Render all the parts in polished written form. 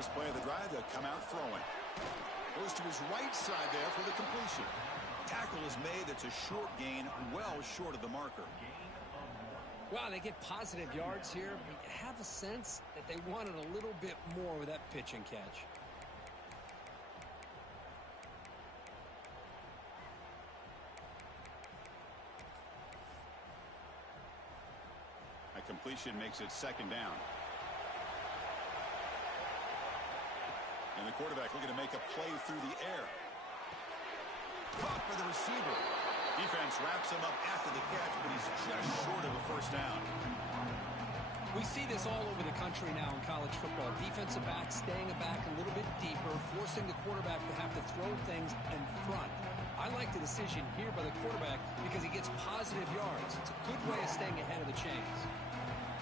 first play of the drive, they'll come out throwing. Goes to his right side there for the completion. Tackle is made. It's a short gain, well short of the marker. Wow, they get positive yards here, but you have a sense that they wanted a little bit more with that pitch and catch. A completion makes it second down. And the quarterback looking to make a play through the air. Caught by the receiver. Defense wraps him up after the catch, but he's just short of a first down. We see this all over the country now in college football. Defensive backs staying back a little bit deeper, forcing the quarterback to have to throw things in front. I like the decision here by the quarterback because he gets positive yards. It's a good way of staying ahead of the chains.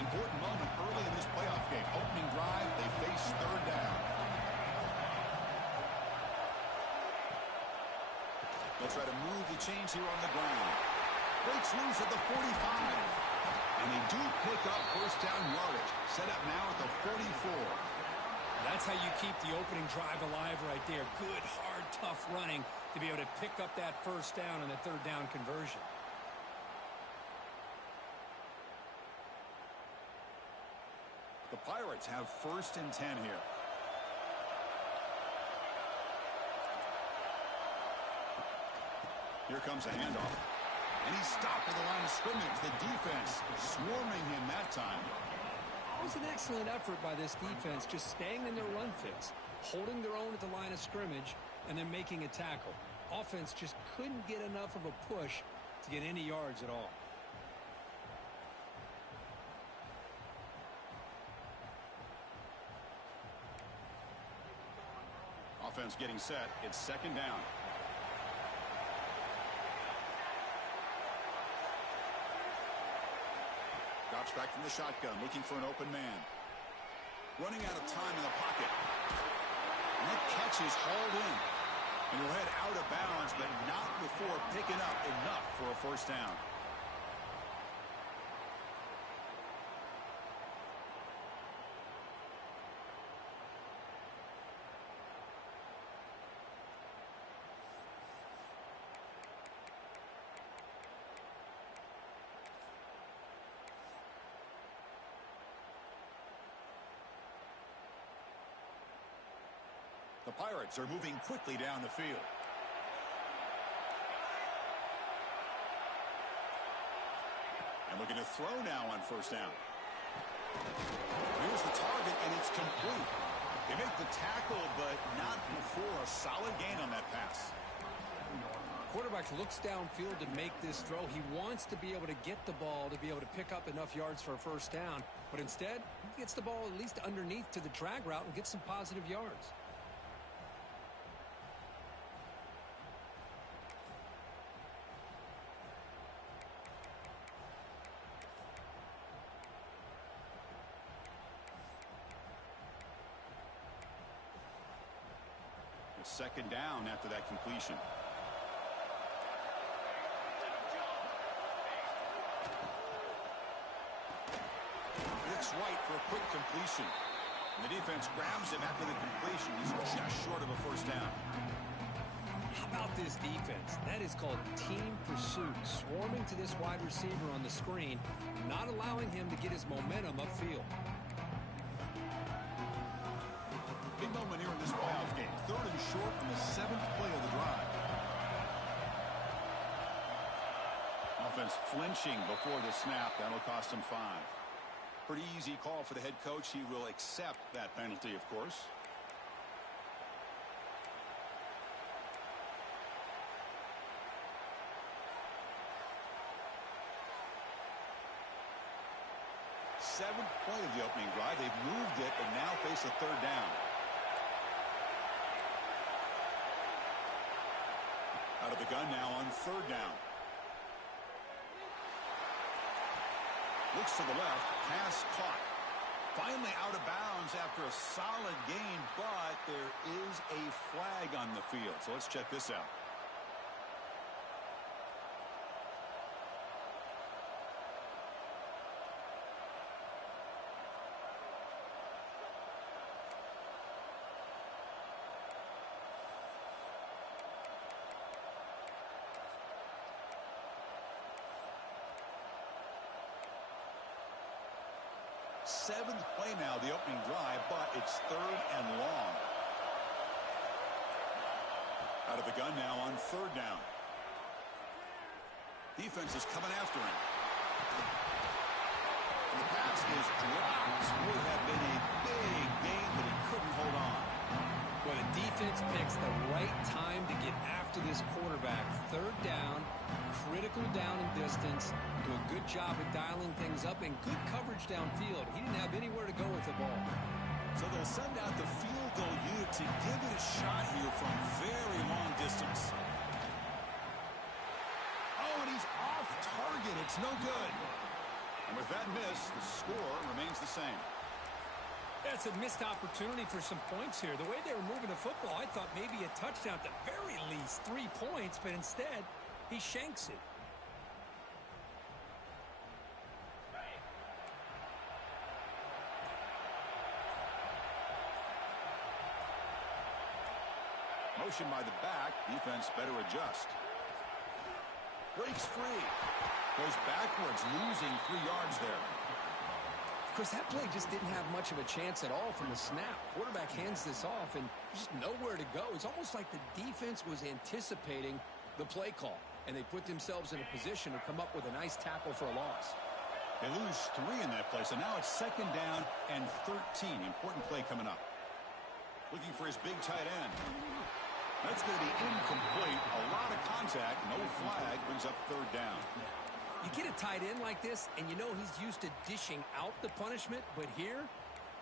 Important moment early in this playoff game. Opening drive, they face third down. They'll try to move the chains here on the ground. Breaks loose at the 45. And they do pick up first down yardage. Set up now at the 44. That's how you keep the opening drive alive right there. Good, hard, tough running to be able to pick up that first down and the third down conversion. The Pirates have first and 10 here. Here comes a handoff. And he's stopped at the line of scrimmage. The defense swarming him that time. It was an excellent effort by this defense, just staying in their run fix, holding their own at the line of scrimmage, and then making a tackle. Offense just couldn't get enough of a push to get any yards at all. Offense getting set. It's second down. Drops back from the shotgun, looking for an open man. Running out of time in the pocket. And that catch is hauled in. And will head out of bounds, but not before picking up enough for a first down. The Pirates are moving quickly down the field. And looking to throw now on first down. Here's the target, and it's complete. They make the tackle, but not before a solid gain on that pass. Quarterback looks downfield to make this throw. He wants to be able to get the ball to be able to pick up enough yards for a first down. But instead, he gets the ball at least underneath to the drag route and gets some positive yards. Second down after that completion. Looks right for a quick completion. And the defense grabs him after the completion. He's just short of a first down. How about this defense? That is called team pursuit. Swarming to this wide receiver on the screen, not allowing him to get his momentum upfield. Big moment here in this playoff game. Third and short on the 7th play of the drive. Offense flinching before the snap. That'll cost him 5. Pretty easy call for the head coach. He will accept that penalty, of course. Seventh play of the opening drive. They've moved it and now face a third down. Out of the gun now on third down. Looks to the left. Pass caught. Finally out of bounds after a solid gain, but there is a flag on the field. So let's check this out. 7th play now, the opening drive, but it's 3rd and long. Out of the gun now on 3rd down. Defense is coming after him. And the pass is dropped. Would have been a big gain, but he couldn't hold on. Well, the defense picks the right time to get after this quarterback. 3rd down, critical down and distance. Do a good job of dialing things up and good coverage downfield. He didn't have anywhere to go with the ball. So they'll send out the field goal unit to give it a shot here from very long distance. Oh, and he's off target. It's no good. And with that miss, the score remains the same. That's a missed opportunity for some points here. The way they were moving the football, I thought maybe a touchdown at the very least, 3 points, but instead, he shanks it. Motion by the back. Defense better adjust. Breaks free. Goes backwards, losing 3 yards there. Of course, that play just didn't have much of a chance at all from the snap. Quarterback hands this off and just nowhere to go. It's almost like the defense was anticipating the play call, and they put themselves in a position to come up with a nice tackle for a loss. They lose 3 in that play, so now it's 2nd down and 13. Important play coming up. Looking for his big tight end. That's going to be incomplete. A lot of contact. No flag. Brings up 3rd down. You get a tight end like this, and you know he's used to dishing out the punishment, but here,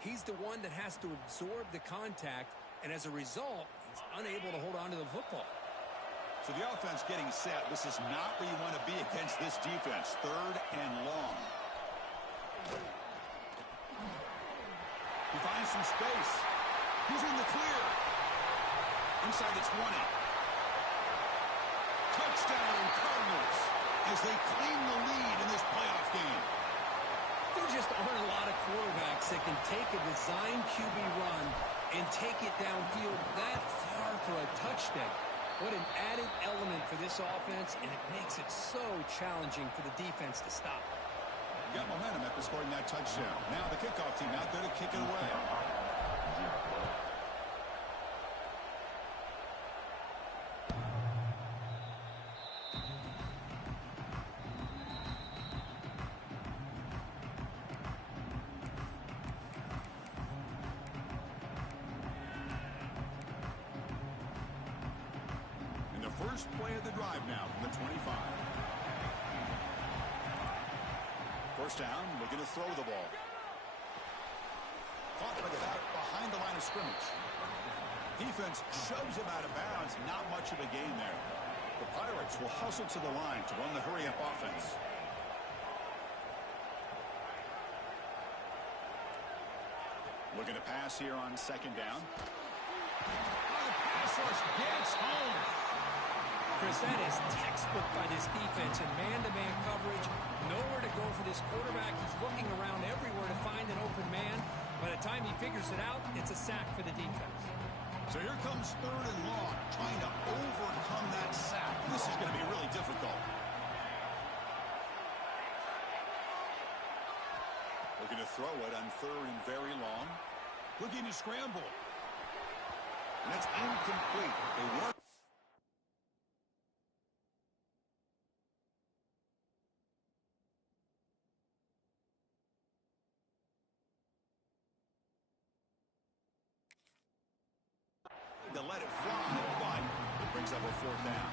he's the one that has to absorb the contact, and as a result, he's unable to hold on to the football. So the offense getting set. This is not where you want to be against this defense. 3rd and long. He finds some space. He's in the clear. Inside the 20. Touchdown, Cardinals, as they claim the lead in this playoff game. There just aren't a lot of quarterbacks that can take a design QB run and take it downfield that far for a touchdown. What an added element for this offense, and it makes it so challenging for the defense to stop. Got momentum after scoring that touchdown. Now the kickoff team out there to kick it away. First play of the drive now from the 25. 1st down, looking to throw the ball. Caught by the back behind the line of scrimmage. Defense shoves him out of bounds. Not much of a gain there. The Pirates will hustle to the line to run the hurry-up offense. Looking to pass here on 2nd down. Oh, the pass rush gets home. Chris, that is textbook by this defense in man-to-man coverage. Nowhere to go for this quarterback. He's looking around everywhere to find an open man. By the time he figures it out, it's a sack for the defense. So here comes 3rd and long, trying to overcome that sack. This is going to be really difficult. Looking to throw it on 3rd and very long. Looking to scramble. And that's incomplete. They work. To let it fly, but it brings up a 4th down.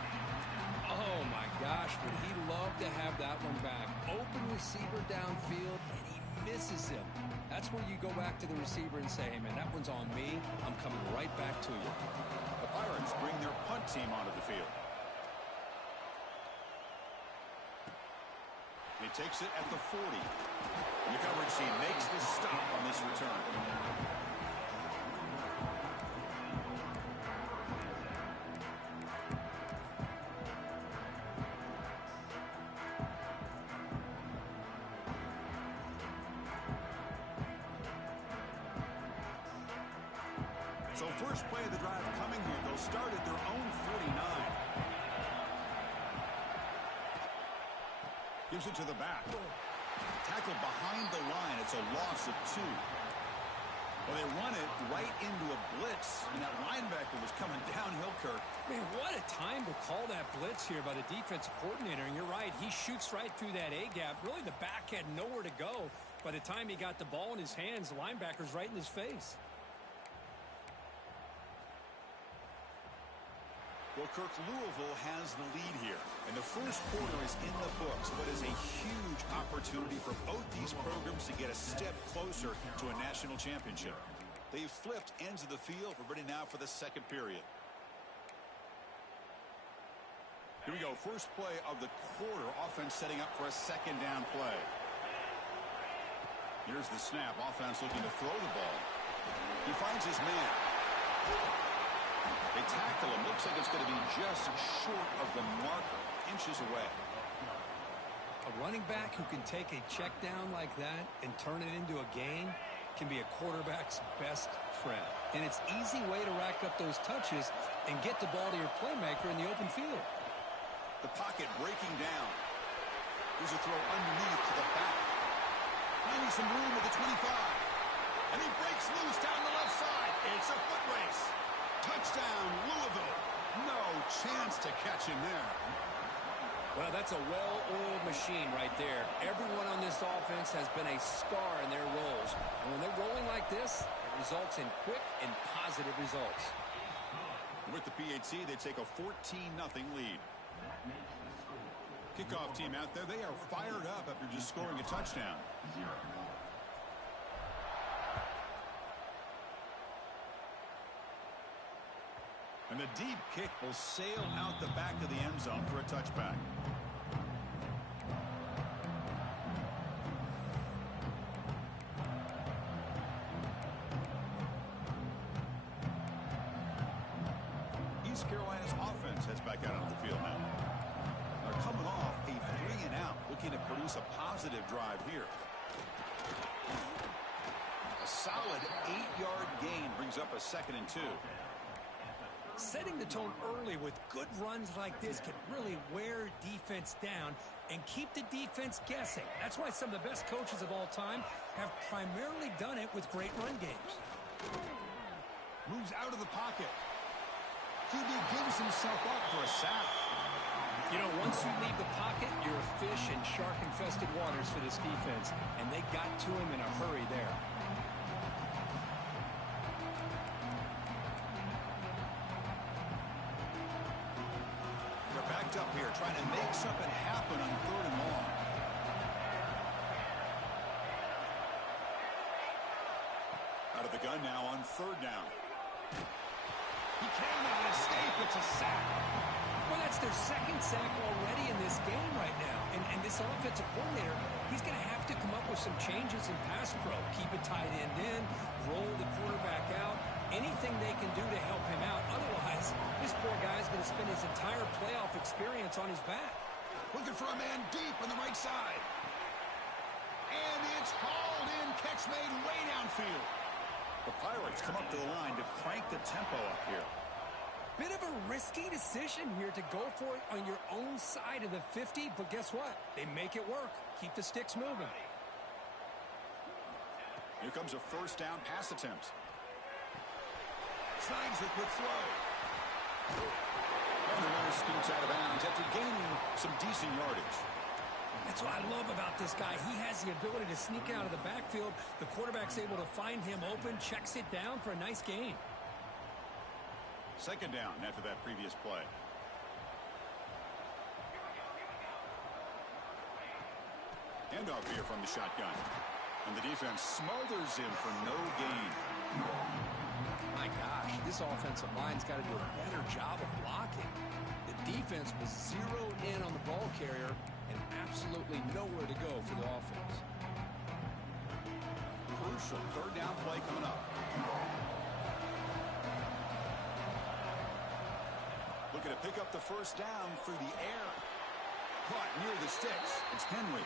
Oh, my gosh, would he love to have that one back. Open receiver downfield, and he misses him. That's where you go back to the receiver and say, hey, man, that one's on me. I'm coming right back to you. The Pirates bring their punt team onto the field. He takes it at the 40. And the coverage team makes the stop on this return. So first play of the drive coming here. They'll start at their own 49. Gives it to the back. Tackled behind the line. It's a loss of 2. Well, they run it right into a blitz, and that linebacker was coming downhill, Kirk. Man, what a time to call that blitz here by the defensive coordinator. And you're right, he shoots right through that A-gap. Really, the back had nowhere to go. By the time he got the ball in his hands, the linebacker's right in his face. Well, Kirk, Louisville has the lead here. And the first quarter is in the books. What is a huge opportunity for both these programs to get a step closer to a national championship. They've flipped ends of the field. We're ready now for the second period. Here we go. First play of the quarter. Offense setting up for a second down play. Here's the snap. Offense looking to throw the ball. He finds his man. They tackle him. Looks like it's going to be just short of the marker. Inches away. A running back who can take a check down like that and turn it into a gain can be a quarterback's best friend. And it's an easy way to rack up those touches and get the ball to your playmaker in the open field. The pocket breaking down. Here's a throw underneath to the back. Finding some room at the 25. And he breaks loose down the left side. It's a foot race. Touchdown, Louisville. No chance to catch him there. Well, that's a well-oiled machine right there. Everyone on this offense has been a star in their roles. And when they're rolling like this, it results in quick and positive results. With the PAT, they take a 14-0 lead. Kickoff team out there, they are fired up after just scoring a touchdown. And the deep kick will sail out the back of the end zone for a touchback. East Carolina's offense heads back out onto the field now. They're coming off a 3-and-out, looking to produce a positive drive here. A solid 8-yard gain brings up a 2nd and 2. Setting the tone early with good runs like this can really wear defense down and keep the defense guessing. That's why some of the best coaches of all time have primarily done it with great run games. Moves out of the pocket. QB gives himself up for a sack. You know, once you leave the pocket, you're a fish in shark-infested waters for this defense, and they got to him in a hurry there. Up here trying to make something happen on 3rd and long. Out of the gun now on 3rd down. He can't make an escape. It's a sack. Well, that's their 2nd sack already in this game right now. And this offensive coordinator, he's going to have to come up with some changes in pass pro. Keep a tight end in, roll the quarterback out. Anything they can do to help him out. Otherwise, this poor guy's going to spend his entire playoff experience on his back. Looking for a man deep on the right side. And it's hauled in. Catch made way downfield. The Pirates come up to the line to crank the tempo up here. Bit of a risky decision here to go for it on your own side of the 50, but guess what? They make it work. Keep the sticks moving. Here comes a 1st down pass attempt. Signs a quick throw. And the runner scoots out of bounds after gaining some decent yardage. That's what I love about this guy. He has the ability to sneak out of the backfield. The quarterback's able to find him open, checks it down for a nice gain. 2nd down after that previous play. Handoff here from the shotgun. And the defense smothers him for no gain. My gosh, this offensive line's got to do a better job of blocking. The defense was zeroed in on the ball carrier and absolutely nowhere to go for the offense. Crucial 3rd down play coming up. Looking to pick up the 1st down through the air. Caught near the sticks. It's Henry.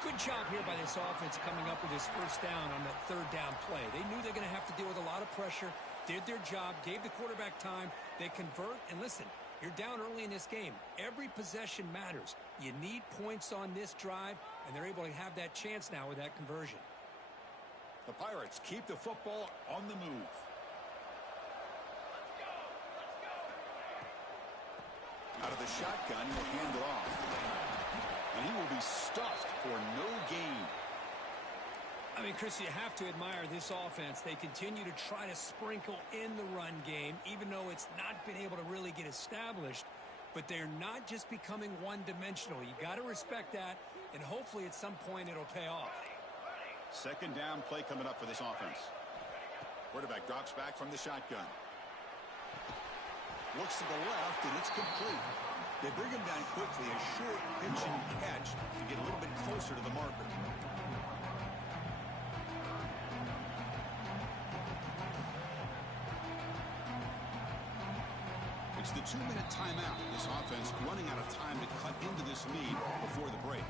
Good job here by this offense coming up with his 1st down on that 3rd down play. They knew they're going to have to deal with a lot of pressure, did their job, gave the quarterback time. They convert, and listen, You're down early in this game. Every possession matters. You need points on this drive, and they're able to have that chance now with that conversion. The Pirates keep the football on the move. Out of the shotgun, he'll hand it off. And he will be stuffed for no gain. I mean, Chris, you have to admire this offense. They continue to try to sprinkle in the run game, even though it's not been able to really get established. But they're not just becoming one-dimensional. You got to respect that, and hopefully at some point it'll pay off. Second down play coming up for this offense. Quarterback drops back from the shotgun. Looks to the left, and it's complete. They bring him down quickly, a short pitch and catch to get a little bit closer to the marker. It's the 2-minute timeout. This offense running out of time to cut into this lead before the break.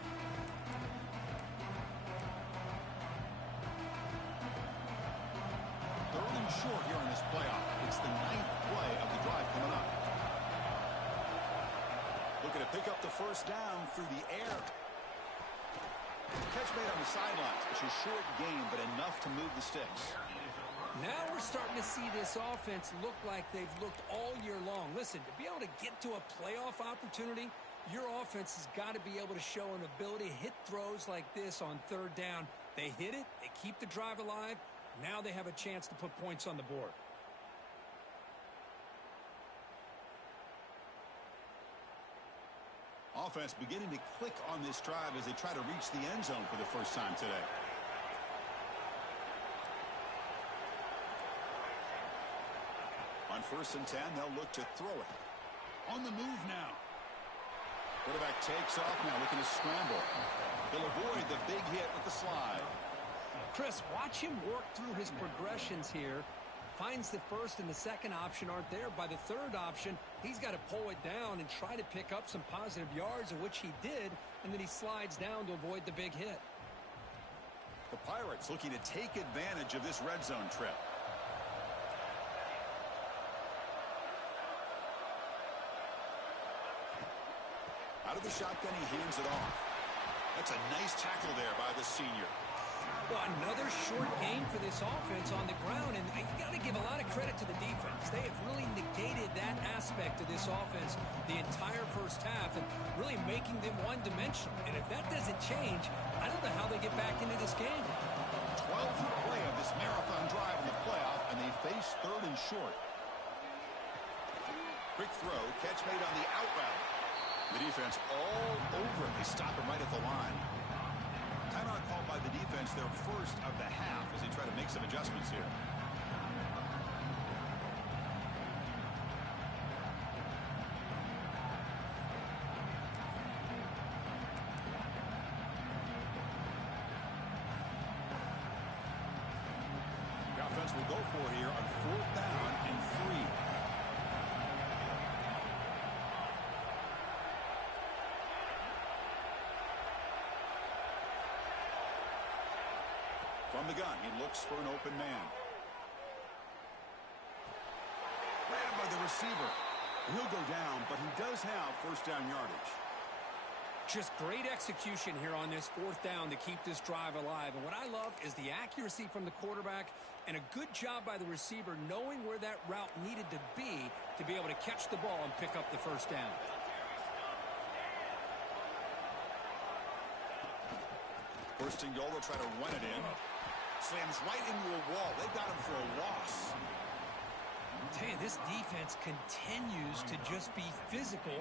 Third and short here on this playoff. It's the 9th play of the drive coming up. Looking to pick up the first down through the air. Catch made on the sidelines. It's a short gain, but enough to move the sticks. Now we're starting to see this offense look like they've looked all year long. Listen, to be able to get to a playoff opportunity, your offense has got to be able to show an ability to hit throws like this on third down. They hit it, they keep the drive alive. Now they have a chance to put points on the board. Offense beginning to click on this drive as they try to reach the end zone for the first time today. On 1st and 10, they'll look to throw it. On the move now. Quarterback takes off now, looking to scramble. He'll avoid the big hit with the slide. Chris, watch him work through his progressions here. Finds the first and the second option aren't there. By the third option, he's got to pull it down and try to pick up some positive yards, of which he did, and then he slides down to avoid the big hit. The Pirates looking to take advantage of this red zone trip. Out of the shotgun, he hands it off. That's a nice tackle there by the senior. Well, another short game for this offense on the ground, and you got to give a lot of credit to the defense. They have really negated that aspect of this offense the entire first half and really making them one-dimensional. And if that doesn't change, I don't know how they get back into this game. 12th play of this marathon drive in the playoff, and they face third and short. Quick throw, catch made on the out route. The defense all over it. They stop him right at the line. Timeout called by the defense, their first of the half, as they try to make some adjustments here. The offense will go for here on 4th down and 3. From the gun, he looks for an open man. Grabbed by the receiver. He'll go down, but he does have first down yardage. Just great execution here on this 4th down to keep this drive alive. And what I love is the accuracy from the quarterback and a good job by the receiver knowing where that route needed to be able to catch the ball and pick up the first down. First and goal, they'll try to run it in. Slams right into a wall. They got him for a loss. I tell you, this defense continues to just be physical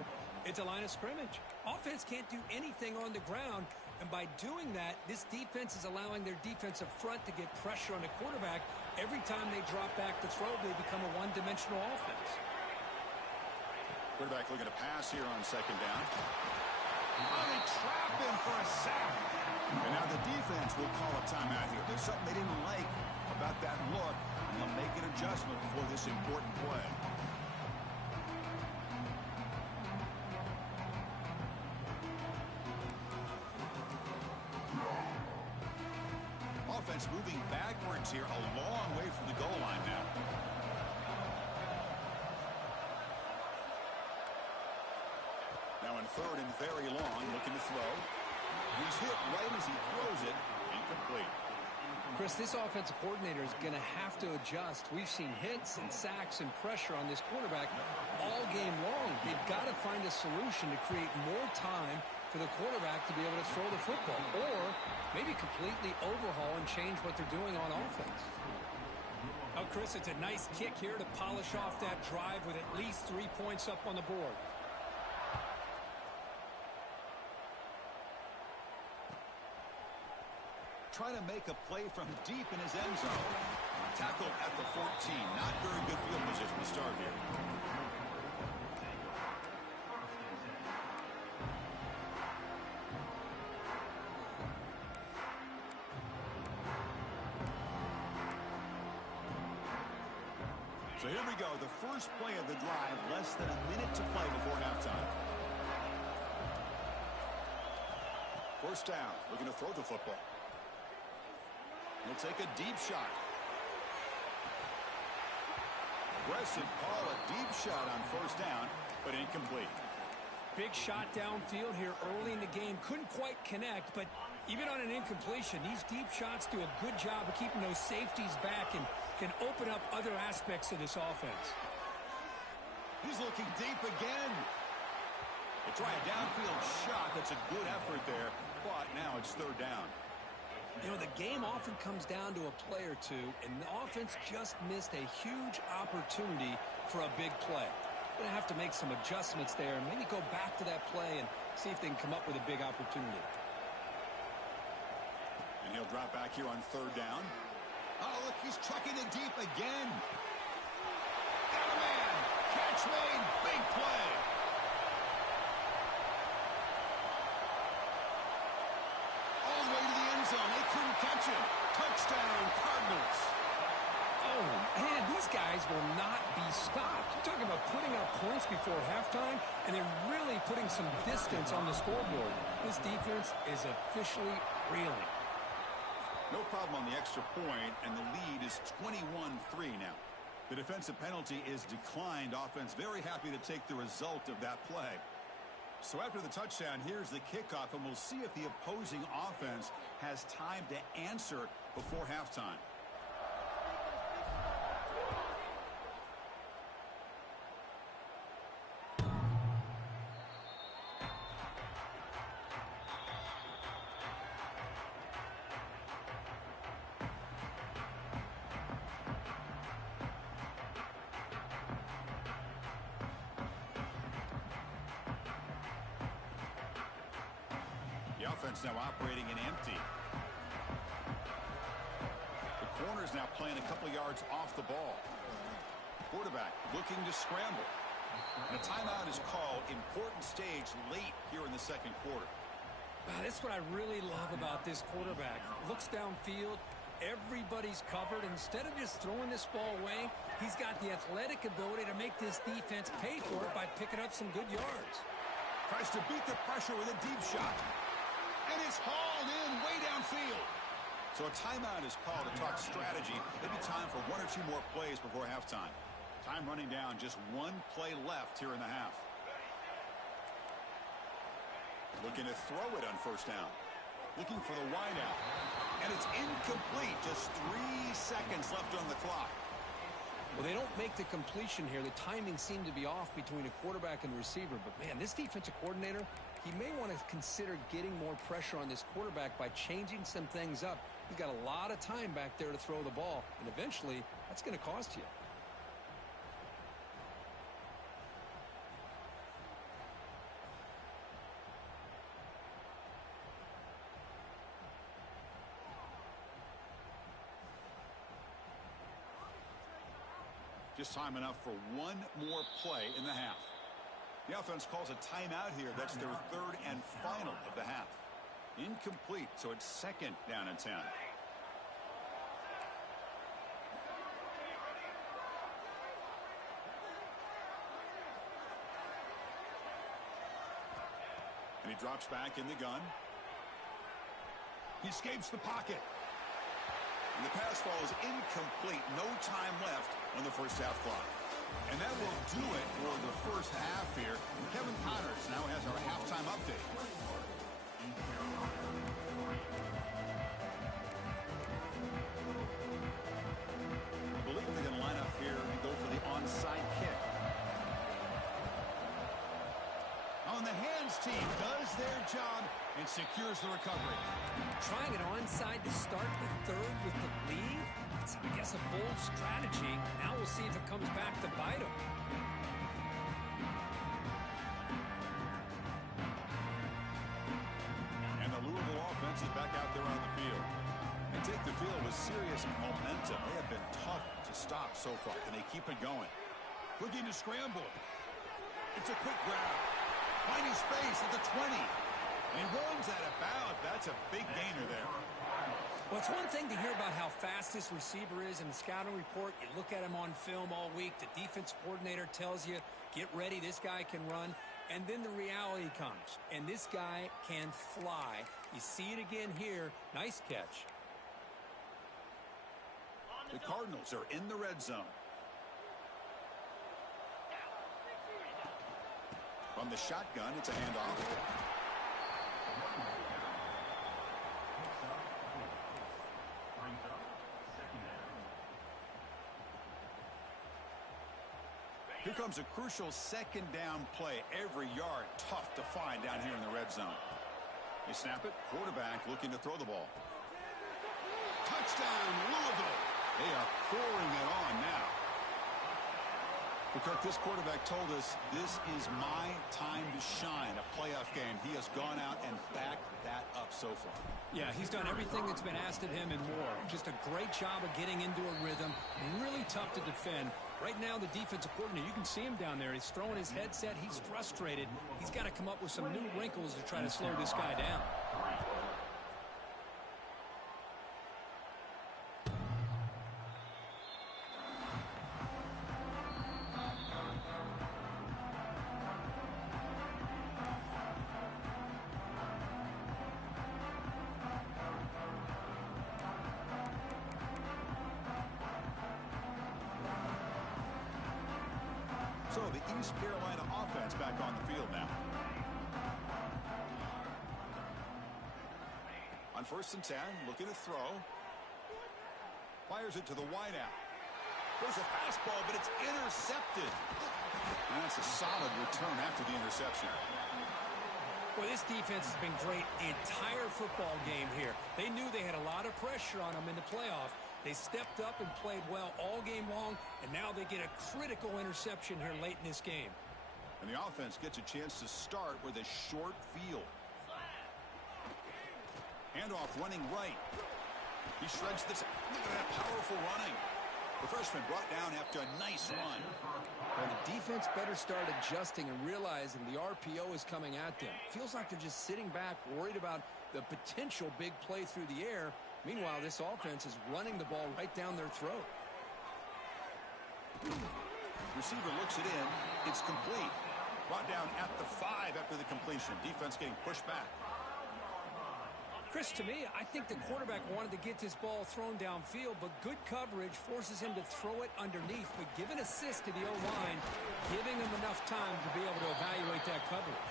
at the line of scrimmage. Offense can't do anything on the ground, and by doing that, this defense is allowing their defensive front to get pressure on the quarterback. Every time they drop back to throw, they become a one-dimensional offense. Quarterback looking to pass here on second down. Oh, they trap him for a sack. And now the defense will call a timeout here. There's something they didn't like about that look, and they'll make an adjustment for this important play. Offense moving backwards here, a long way from the goal line now. third and very long, looking to throw. He's hit right as he throws it. Incomplete. Chris, this offensive coordinator is going to have to adjust. We've seen hits and sacks and pressure on this quarterback all game long. They've got to find a solution to create more time for the quarterback to be able to throw the football, or maybe completely overhaul and change what they're doing on offense. Oh, Chris, it's a nice kick here to polish off that drive with at least 3 points up on the board. Trying to make a play from deep in his end zone. Tackled at the 14. Not very good field position to start here. So here we go. The first play of the drive. Less than a minute to play before halftime. First down. Looking to throw the football. He'll take a deep shot. Aggressive call, a deep shot on first down, but incomplete. Big shot downfield here early in the game. Couldn't quite connect, but even on an incompletion, these deep shots do a good job of keeping those safeties back and can open up other aspects of this offense. He's looking deep again. They try a downfield shot. That's a good effort there, but now it's third down. You know, the game often comes down to a play or two, and the offense just missed a huge opportunity for a big play. Going to have to make some adjustments there and maybe go back to that play and see if they can come up with a big opportunity. And he'll drop back here on third down. Oh, look, he's trucking it deep again. Got a man. Catch made. Big play. All the way to the end zone. They couldn't catch him. Touchdown, Cardinals. Oh, man, these guys will not be stopped. You're talking about putting up points before halftime, and they're really putting some distance on the scoreboard. This defense is officially reeling. No problem on the extra point, and the lead is 21-3 now. The defensive penalty is declined. Offense very happy to take the result of that play. So after the touchdown, here's the kickoff, and we'll see if the opposing offense has time to answer before halftime. Offense now operating in empty. The corner's now playing a couple of yards off the ball. Quarterback looking to scramble. And a timeout is called. Important stage late here in the second quarter. Wow, that's what I really love about this quarterback. Looks downfield. Everybody's covered. Instead of just throwing this ball away, he's got the athletic ability to make this defense pay for it by picking up some good yards. Tries to beat the pressure with a deep shot. And it's hauled in way downfield. So a timeout is called to talk strategy. Maybe time for one or two more plays before halftime. Time running down, just one play left here in the half. Looking to throw it on first down. Looking for the wideout. And it's incomplete. Just 3 seconds left on the clock. Well, they don't make the completion here. The timing seemed to be off between a quarterback and the receiver. But, man, this defensive coordinator, he may want to consider getting more pressure on this quarterback by changing some things up. He's got a lot of time back there to throw the ball, and eventually that's going to cost you. Just time enough for one more play in the half. The offense calls a timeout here. That's their third and final of the half. Incomplete, so it's second down and 10. And he drops back in the gun. He escapes the pocket. And the pass fall is incomplete. No time left on the first half clock. And that will do it for the first half here. Kevin Connors now has our halftime update. I believe they're going to line up here and go for the onside kick. On the hands team does their job and secures the recovery. Trying it onside to start the third with the lead? It's, I guess, a bold strategy. Now we'll see if it comes back to bite them. And the Louisville offense is back out there on the field. They take the field with serious momentum. They have been tough to stop so far. Can they keep it going? Looking to scramble. It's a quick grab. Finding space at the 20. He runs out of bounds. That's a big gainer there. Well, it's one thing to hear about how fast this receiver is in the scouting report. You look at him on film all week. The defense coordinator tells you, get ready, this guy can run. And then the reality comes, and this guy can fly. You see it again here. Nice catch. The Cardinals are in the red zone. From the shotgun, it's a handoff. Here comes a crucial second down play. Every yard tough to find down here in the red zone. They snap it. Quarterback looking to throw the ball. Touchdown, Louisville. They are pouring it on now. Well, Kirk, this quarterback told us this is my time to shine, a playoff game. He has gone out and backed that up so far. Yeah, he's done everything that's been asked of him and more. Just a great job of getting into a rhythm. Really tough to defend. Right now, the defensive coordinator, you can see him down there. He's throwing his headset. He's frustrated. He's got to come up with some new wrinkles to try to slow this guy down. So the East Carolina offense back on the field now. On 1st and 10, looking to throw. Fires it to the wideout. There's a fastball, but it's intercepted. And that's a solid return after the interception. Well, this defense has been great the entire football game here. They knew they had a lot of pressure on them in the playoff. They stepped up and played well all game long, and now they get a critical interception here late in this game. And the offense gets a chance to start with a short field. Handoff running right. He shreds this. Look at that powerful running. The freshman brought down after a nice run. Well, the defense better start adjusting and realizing the RPO is coming at them. Feels like they're just sitting back, worried about the potential big play through the air. Meanwhile, this offense is running the ball right down their throat. Receiver looks it in. It's complete. Brought down at the 5 after the completion. Defense getting pushed back. Chris, to me, I think the quarterback wanted to get this ball thrown downfield, but good coverage forces him to throw it underneath. But give an assist to the O-line, giving him enough time to be able to evaluate that coverage.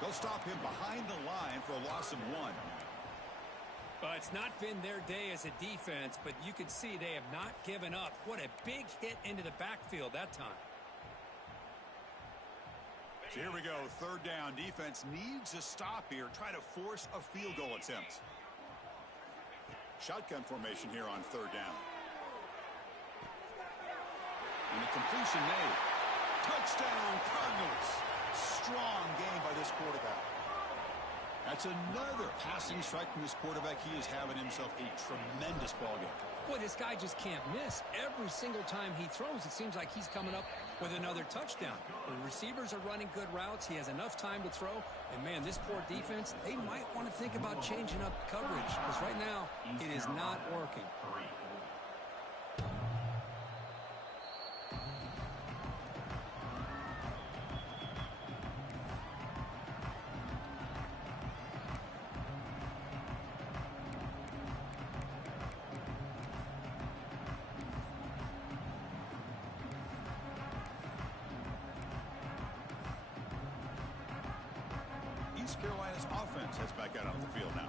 They'll stop him behind the line for a loss of 1. Well, it's not been their day as a defense, but you can see they have not given up. What a big hit into the backfield that time. So here we go, 3rd down. Defense needs a stop here. Try to force a field goal attempt. Shotgun formation here on 3rd down. And the completion made. Touchdown, Cardinals. Strong game by this quarterback. That's another passing strike from this quarterback. He is having himself a tremendous ball game. Boy, this guy just can't miss. Every single time he throws, it seems like he's coming up with another touchdown. The receivers are running good routes. He has enough time to throw. And, man, this poor defense, they might want to think about changing up coverage because right now it is not working. East Carolina's offense heads back out onto the field now.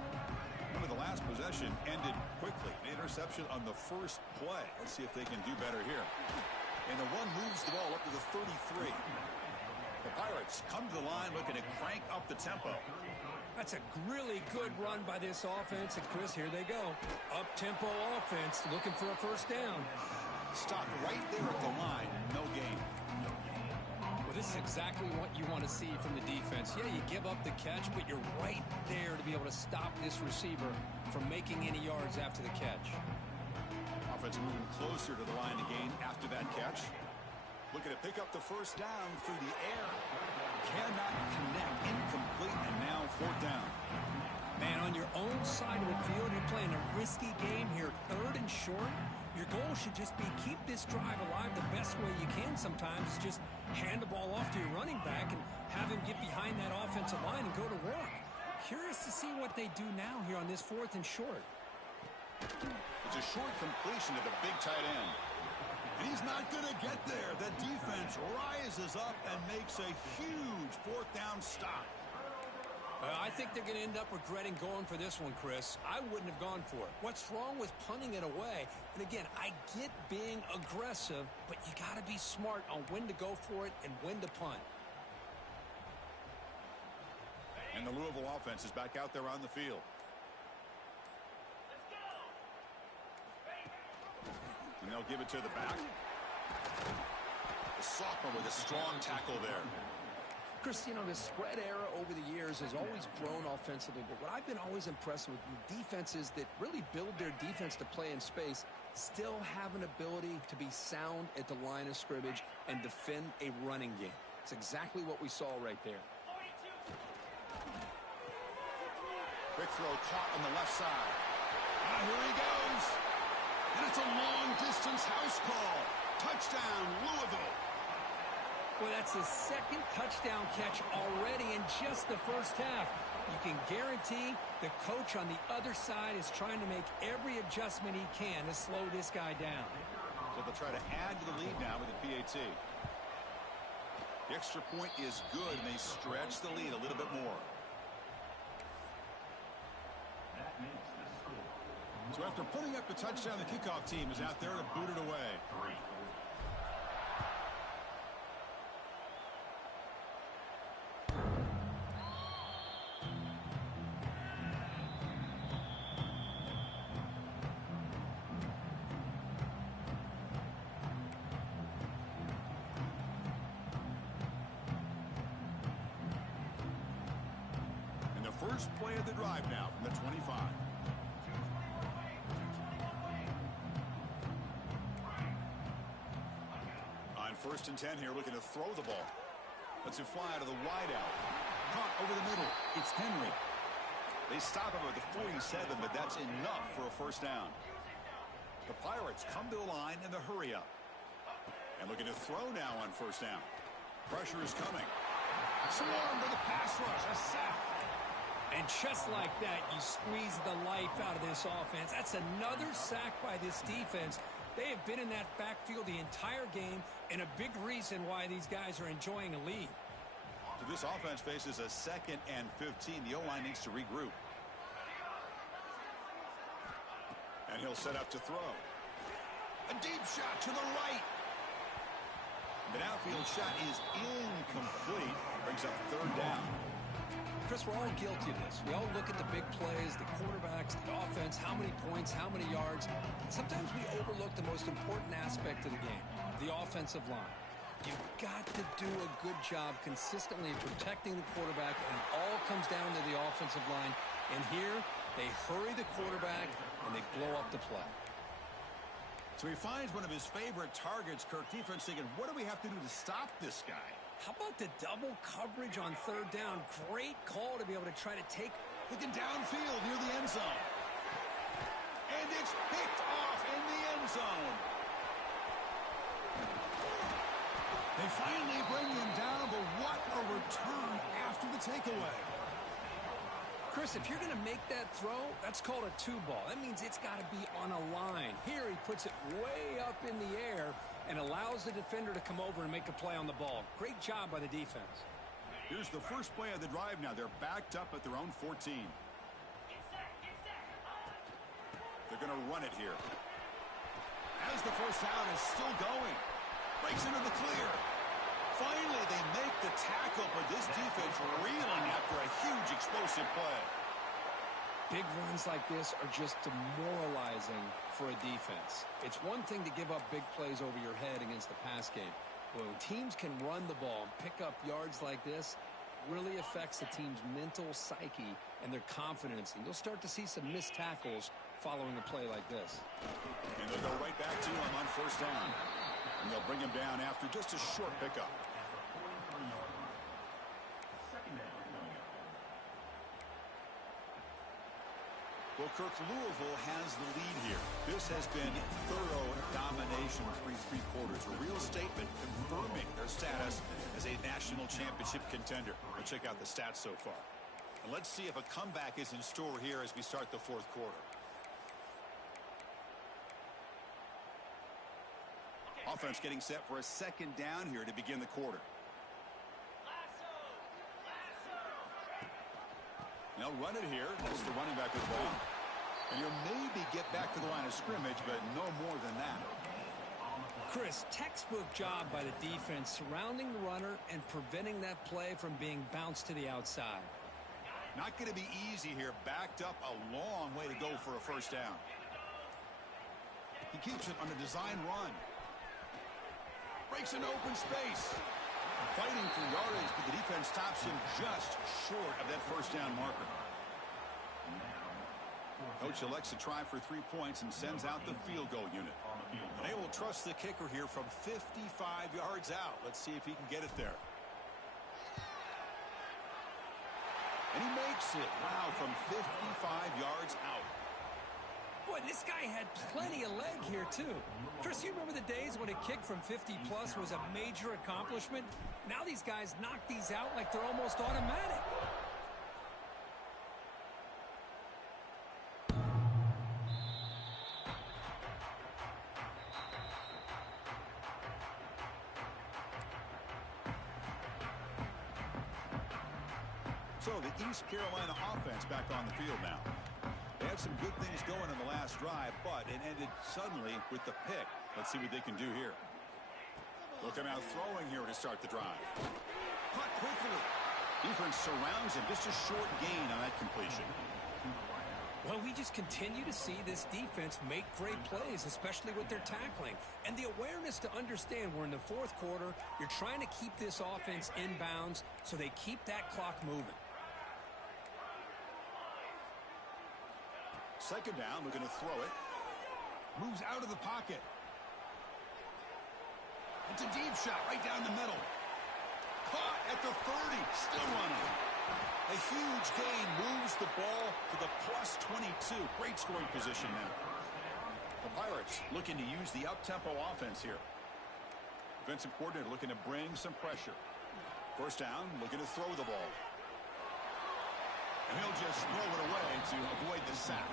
Remember, the last possession ended quickly. An interception on the first play. Let's see if they can do better here. And the one moves the ball up to the 33. The Pirates come to the line looking to crank up the tempo. That's a really good run by this offense. And, Chris, here they go. Up-tempo offense looking for a first down. Stop right there at the line. No gain. Well, this is exactly what you want to see from the defense. Yeah, you give up the catch, but you're right there to be able to stop this receiver from making any yards after the catch. Offense moving closer to the line to gain after that catch. Looking to pick up the first down through the air. Cannot connect. Incomplete, and now fourth down. Man, on your own side of the field, you're playing a risky game here. Third and short. Your goal should just be keep this drive alive the best way you can sometimes. Just hand the ball off to your running back and have him get behind that offensive line and go to work. Curious to see what they do now here on this fourth and short. It's a short completion to the big tight end. And he's not going to get there. The defense rises up and makes a huge fourth down stop. I think they're going to end up regretting going for this one, Chris. I wouldn't have gone for it. What's wrong with punting it away? And again, I get being aggressive, but you got to be smart on when to go for it and when to punt. And the Louisville offense is back out there on the field. And they'll give it to the back. The sophomore with a strong tackle there. Chris, you know, the spread era over the years has always grown offensively, but what I've been always impressed with defenses that really build their defense to play in space still have an ability to be sound at the line of scrimmage and defend a running game. It's exactly what we saw right there. Quick throw caught on the left side. Here he goes. And it's a long-distance house call. Touchdown, Louisville. Well, that's his second touchdown catch already in just the first half. You can guarantee the coach on the other side is trying to make every adjustment he can to slow this guy down. So they'll try to add to the lead now with the PAT. The extra point is good, and they stretch the lead a little bit more. So after putting up the touchdown, the kickoff team is out there to boot it away. And the first play of the drive now from the 25. First and 10 here, looking to throw the ball. Lets it fly out of the wideout. Caught over the middle. It's Henry. They stop him at the 47, but that's enough for a first down. The Pirates come to the line in the hurry up. And looking to throw now on first down. Pressure is coming. Swarm to the pass rush. A sack. And just like that, you squeeze the life out of this offense. That's another sack by this defense. They have been in that backfield the entire game, and a big reason why these guys are enjoying a lead. So this offense faces a 2nd and 15. The O-line needs to regroup. And he'll set up to throw. A deep shot to the right. The outfield shot is incomplete. Brings up third down. Chris, we're all guilty of this. We all look at the big plays, the quarterbacks, the offense, how many points, how many yards. Sometimes we overlook the most important aspect of the game, the offensive line. You've got to do a good job consistently protecting the quarterback, and it all comes down to the offensive line. And here, they hurry the quarterback, and they blow up the play. So he finds one of his favorite targets. Kirk, defense thinking, what do we have to do to stop this guy? How about the double coverage on third down? Great call to be able to try to take. Looking downfield near the end zone. And it's picked off in the end zone. They finally bring him down, but what a return after the takeaway. Chris, if you're going to make that throw, that's called a two ball. That means it's got to be on a line. Here he puts it way up in the air and allows the defender to come over and make a play on the ball. Great job by the defense. Here's the first play of the drive now. They're backed up at their own 14. They're going to run it here. As the first down is still going. Breaks into the clear. Finally, they make the tackle, but this defense reeling after a huge explosive play. Big runs like this are just demoralizing for a defense. It's one thing to give up big plays over your head against the pass game. When teams can run the ball and pick up yards like this, really affects the team's mental psyche and their confidence. And you'll start to see some missed tackles following a play like this. And they'll go right back to him on first down. And they'll bring him down after just a short pickup. Well, Kirk, Louisville has the lead here. This has been thorough domination through three quarters. A real statement confirming their status as a national championship contender. We'll check out the stats so far. And let's see if a comeback is in store here as we start the fourth quarter. Offense getting set for a second down here to begin the quarter. They'll run it here. Just the running back with the ball. And he'll maybe get back to the line of scrimmage, but no more than that. Chris, textbook job by the defense surrounding the runner and preventing that play from being bounced to the outside. Not going to be easy here. Backed up a long way to go for a first down. He keeps it on a design run. Breaks into open space. Fighting for yardage, but the defense stops him just short of that first down marker. Coach elects to try for 3 points and sends out the field goal unit. And they will trust the kicker here from 55 yards out. Let's see if he can get it there. And he makes it. Wow, from 55 yards out. Boy, this guy had plenty of leg here, too. Chris, you remember the days when a kick from 50-plus was a major accomplishment? Now these guys knock these out like they're almost automatic. So the East Carolina offense back on the field now. They had some good things going in the last drive, but it ended suddenly with the pick. Let's see what they can do here. They'll come out throwing here to start the drive. Caught quickly. Defense surrounds him. Just a short gain on that completion. Well, we just continue to see this defense make great plays, especially with their tackling. And the awareness to understand we're in the fourth quarter, you're trying to keep this offense in bounds so they keep that clock moving. Second down, looking to throw it. Moves out of the pocket. It's a deep shot right down the middle. Caught at the 30, still running. A huge gain moves the ball to the plus 22. Great scoring position now. The Pirates looking to use the up-tempo offense here. Defensive coordinator looking to bring some pressure. First down, looking to throw the ball. And he'll just throw it away to avoid the sack.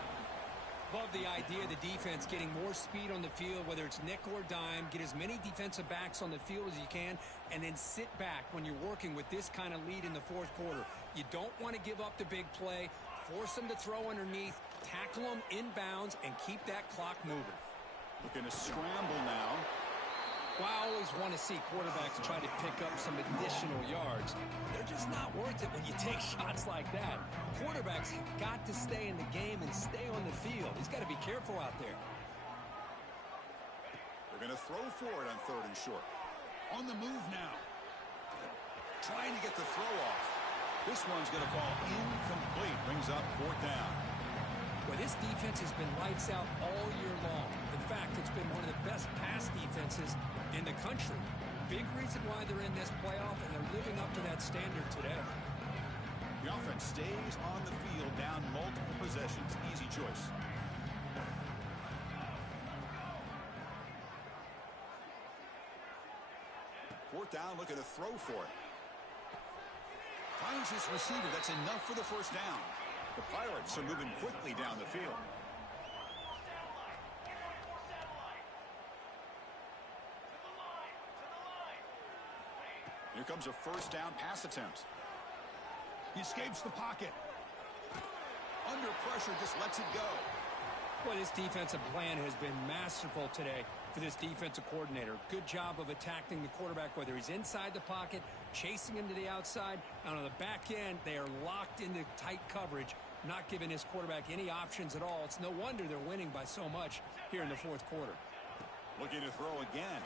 Love the idea of the defense getting more speed on the field, whether it's nickel or dime. Get as many defensive backs on the field as you can, and then sit back when you're working with this kind of lead in the fourth quarter. You don't want to give up the big play. Force them to throw underneath, tackle them inbounds, and keep that clock moving. Looking to scramble now. Well, I always want to see quarterbacks try to pick up some additional yards. They're just not worth it when you take shots like that. Quarterbacks have got to stay in the game and stay on the field. He's got to be careful out there. They're going to throw for it on third and short. On the move now. Trying to get the throw off. This one's going to fall incomplete. Brings up fourth down. Well, this defense has been lights out all year long. In fact, it's been one of the best pass defenses in the country. Big reason why they're in this playoff, and they're living up to that standard today. The offense stays on the field, down multiple possessions. Easy choice. Fourth down, looking to throw for it. Finds his receiver. That's enough for the first down. The Pirates are moving quickly down the field. Here comes a first down pass attempt. He escapes the pocket. Under pressure, just lets it go. Well, this defensive plan has been masterful today for this defensive coordinator. Good job of attacking the quarterback, whether he's inside the pocket, chasing him to the outside, and on the back end, they are locked into tight coverage, not giving his quarterback any options at all. It's no wonder they're winning by so much here in the fourth quarter. Looking to throw again.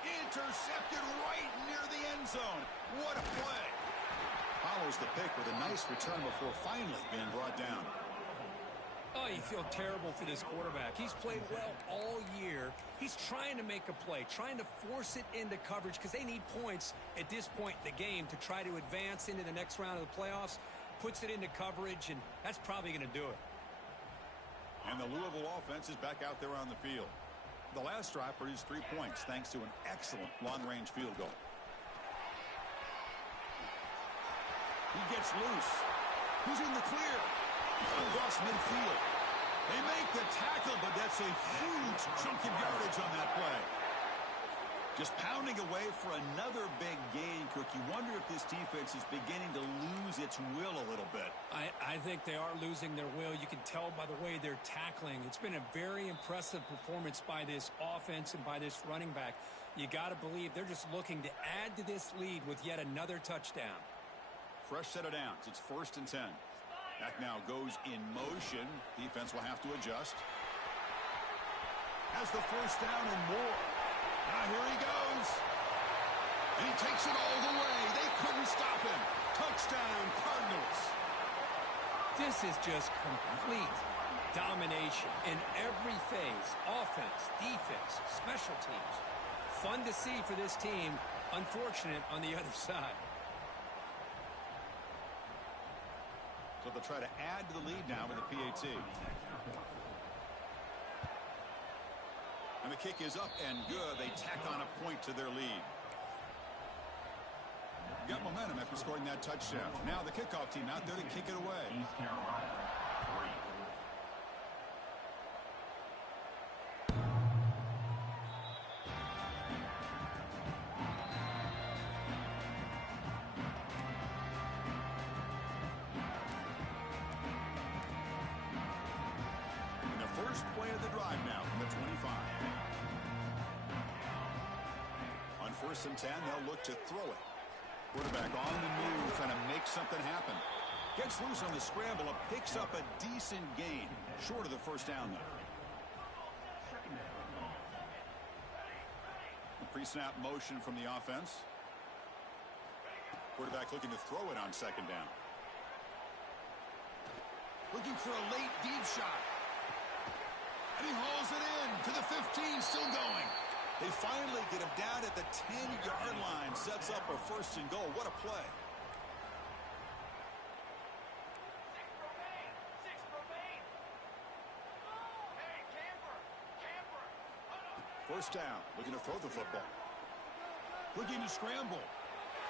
Intercepted right near the end zone. What a play. Follows the pick with a nice return before finally being brought down. Oh, you feel terrible for this quarterback. He's played well all year. He's trying to make a play, trying to force it into coverage because they need points at this point in the game to try to advance into the next round of the playoffs. Puts it into coverage, and that's probably going to do it. And the Louisville offense is back out there on the field. The last drive produced 3 points thanks to an excellent long-range field goal. He gets loose. Who's in the clear? Across midfield. They make the tackle, but that's a huge chunk of yardage on that play. Just pounding away for another big gain, Cook. You wonder if this defense is beginning to lose its will a little bit. I think they are losing their will. You can tell by the way they're tackling. It's been a very impressive performance by this offense and by this running back. You got to believe they're just looking to add to this lead with yet another touchdown. Fresh set of downs. It's 1st and 10. That now goes in motion. Defense will have to adjust. Has the first down and more. Now here he goes. And he takes it all the way. They couldn't stop him. Touchdown, Cardinals. This is just complete domination in every phase. Offense, defense, special teams. Fun to see for this team. Unfortunate on the other side. So they'll try to add to the lead now with the PAT. And the kick is up and good. They tack on a point to their lead. Got momentum after scoring that touchdown. Now the kickoff team out there to kick it away. First play of the drive now from the 25. On 1st and 10, they'll look to throw it. Quarterback on the move, trying to make something happen. Gets loose on the scramble and picks up a decent gain. Short of the first down, though. The pre-snap motion from the offense. Quarterback looking to throw it on 2nd down. Looking for a late deep shot. And he hauls it in to the 15, still going. They finally get him down at the 10-yard line. Sets up a 1st and goal. What a play. First down. Looking to throw the football. Looking to scramble.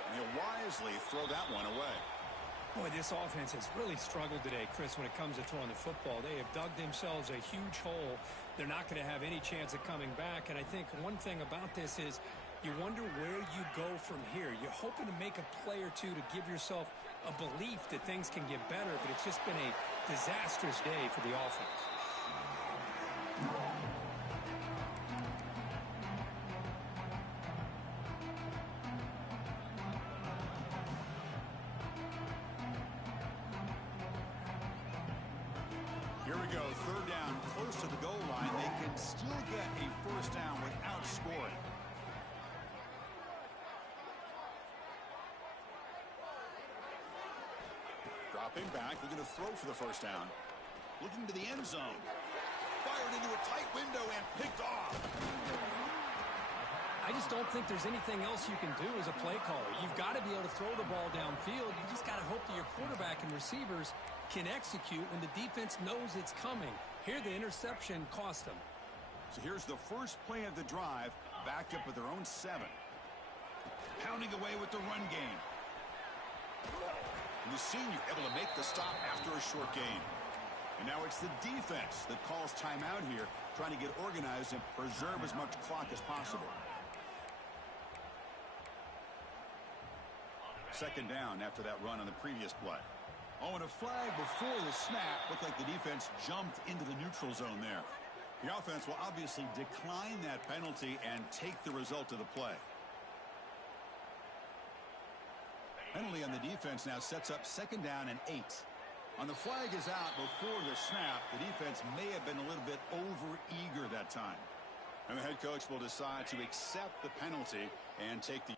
And he'll wisely throw that one away. Boy, this offense has really struggled today, Chris, when it comes to throwing the football. They have dug themselves a huge hole. They're not going to have any chance of coming back. And I think one thing about this is you wonder where you go from here. You're hoping to make a play or two to give yourself a belief that things can get better, but it's just been a disastrous day for the offense. Here we go, 3rd down, close to the goal line. They can still get a first down without scoring. Dropping back, looking to throw for the first down. Looking to the end zone. Fired into a tight window and picked off. I just don't think there's anything else you can do as a play caller. You've got to be able to throw the ball downfield. You just got to hope that your quarterback and receivers can execute when the defense knows it's coming. Here, the interception cost them. So here's the first play of the drive, backed up at their own 7. Pounding away with the run game. And the senior able to make the stop after a short gain. And now it's the defense that calls timeout here, trying to get organized and preserve as much clock as possible. second down after that run on the previous play. Oh, and a flag before the snap. Looked like the defense jumped into the neutral zone there. The offense will obviously decline that penalty and take the result of the play. Penalty on the defense now sets up second down and 8. On the flag is out before the snap. The defense may have been a little bit over-eager that time. And the head coach will decide to accept the penalty and take the